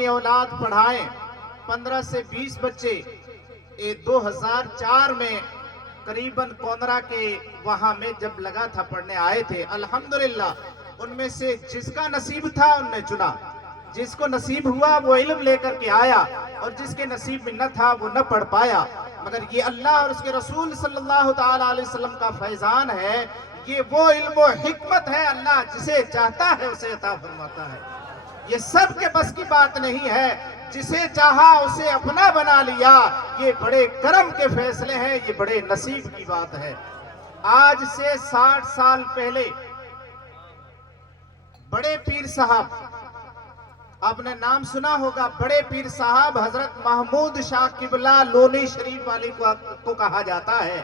اپنی اولاد پڑھائیں. 15 سے 20 بچے 2004 میں قریباً کونرا کے وہاں میں جب لگا تھا پڑھنے آئے تھے. الحمدللہ ان میں سے جس کا نصیب تھا ان نے چنا. جس کو نصیب ہوا وہ علم لے کر کے آیا، اور جس کے نصیب میں نہ تھا وہ نہ پڑھ پایا. مگر یہ اللہ اور اس کے رسول صلی اللہ تعالیٰ علیہ وسلم کا فیضان ہے. یہ وہ علم و حکمت ہے، اللہ جسے چاہتا ہے اسے عطا فرماتا ہے. یہ سب کے بس کی بات نہیں ہے. جسے چاہا اسے اپنا بنا لیا. یہ بڑے کرم کے فیصلے ہیں، یہ بڑے نصیب کی بات ہے. آج سے 60 سال پہلے بڑے پیر صاحب، آپ نے نام سنا ہوگا، بڑے پیر صاحب حضرت محمود شاہ قبلہ لونی شریف والی کو کہا جاتا ہے.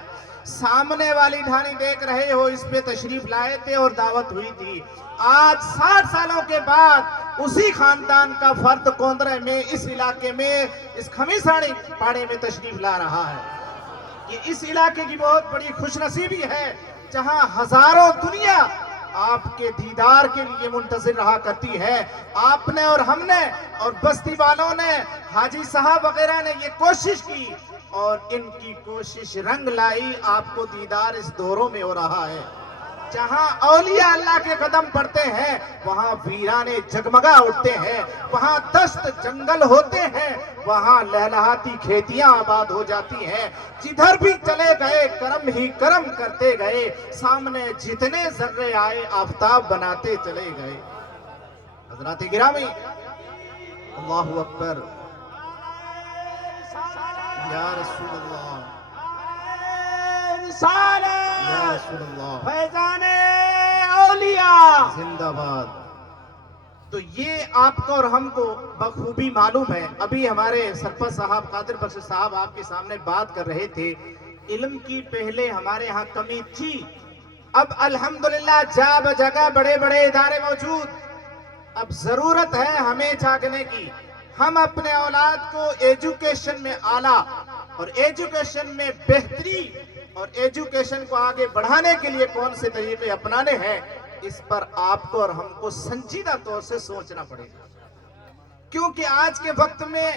سامنے والی ڈھانی دیکھ رہے ہو، اس پہ تشریف لائے تھے اور دعوت ہوئی تھی. آج 60 سالوں کے بعد اسی خاندان کا فرد کوندرے میں، اس علاقے میں، اس خمیساڑی پاڑے میں تشریف لا رہا ہے. یہ اس علاقے کی بہت بڑی خوش نصیبی ہے، جہاں ہزاروں دنیا آپ کے دیدار کے لیے منتظر رہا کرتی ہے. آپ نے اور ہم نے اور بستی والوں نے، حاجی صاحب وغیرہ نے یہ کوشش کی، اور ان کی کوشش رنگ لائی. آپ کو دیدار اس دوروں میں ہو رہا ہے. جہاں اولیاء اللہ کے قدم پڑتے ہیں وہاں ویرانے جگمگا اٹھتے ہیں. وہاں دشت جنگل ہوتے ہیں، وہاں لہلہاتی کھیتیاں آباد ہو جاتی ہیں. جدھر بھی چلے گئے کرم ہی کرم کرتے گئے. سامنے جتنے ذرے آئے آفتاب بناتے چلے گئے. حضرات گرامی، اللہ اکبر، یا رسول اللہ، یا رسول اللہ، فیضان اولیاء زندہ باد. تو یہ آپ کو اور ہم کو بخوبی معلوم ہے. ابھی ہمارے سرپرست صاحب قادر بخش صاحب آپ کے سامنے بات کر رہے تھے. علم کی پہلے ہمارے ہاں کمی تھی. اب الحمدللہ جا بجگہ بڑے بڑے ادارے موجود. اب ضرورت ہے ہمیں جاگنے کی. ہم اپنے اولاد کو ایجوکیشن میں اعلیٰ اور ایجوکیشن میں بہتری اور ایجوکیشن کو آگے بڑھانے کے لیے کون سے طریقے اپنانے ہیں، اس پر آپ کو اور ہم کو سنجیدہ طور سے سوچنا پڑے گا. کیونکہ آج کے وقت میں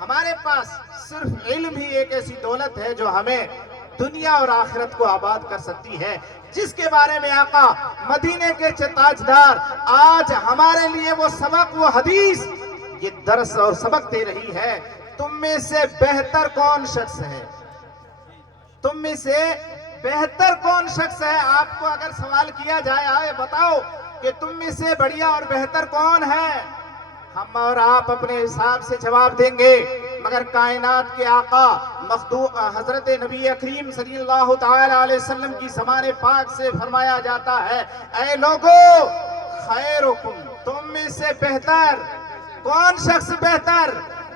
ہمارے پاس صرف علم ہی ایک ایسی دولت ہے جو ہمیں دنیا اور آخرت کو آباد کر سکتی ہے. جس کے بارے میں آقا مدینے کے تاجدار آج ہمارے لیے وہ سبق، وہ حدیث، یہ درس اور سبق دے رہی ہے. تم میں سے بہتر کون شخص ہے؟ تم میں سے بہتر کون شخص ہے؟ آپ کو اگر سوال کیا جائے، آئے بتاؤ کہ تم میں سے بڑھیا اور بہتر کون ہے؟ ہم اور آپ اپنے حساب سے جواب دیں گے. مگر کائنات کے آقا مخدوم حضرت نبی کریم صلی اللہ تعالی علیہ وسلم کی زبان پاک سے فرمایا جاتا ہے، اے لوگو خیرکم، تم میں سے بہتر کون شخص بہتر؟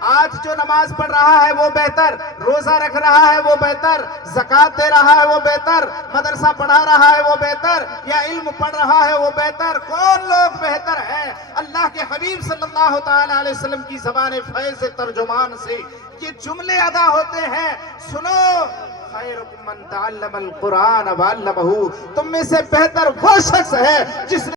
آج جو نماز پڑھ رہا ہے وہ بہتر، روزہ رکھ رہا ہے وہ بہتر، زکوٰۃ دے رہا ہے وہ بہتر، مدرسہ پڑھا رہا ہے وہ بہتر، یا علم پڑھ رہا ہے وہ بہتر؟ کون لوگ بہتر ہیں؟ اللہ کے حبیب صلی اللہ تعالی علیہ وسلم کی زبان فیض ترجمان سے یہ جملے ادا ہوتے ہیں. سنو، خیرکم من تعلم القرآن وعلمہ، تم میں سے بہتر وہ شخص ہے جس نے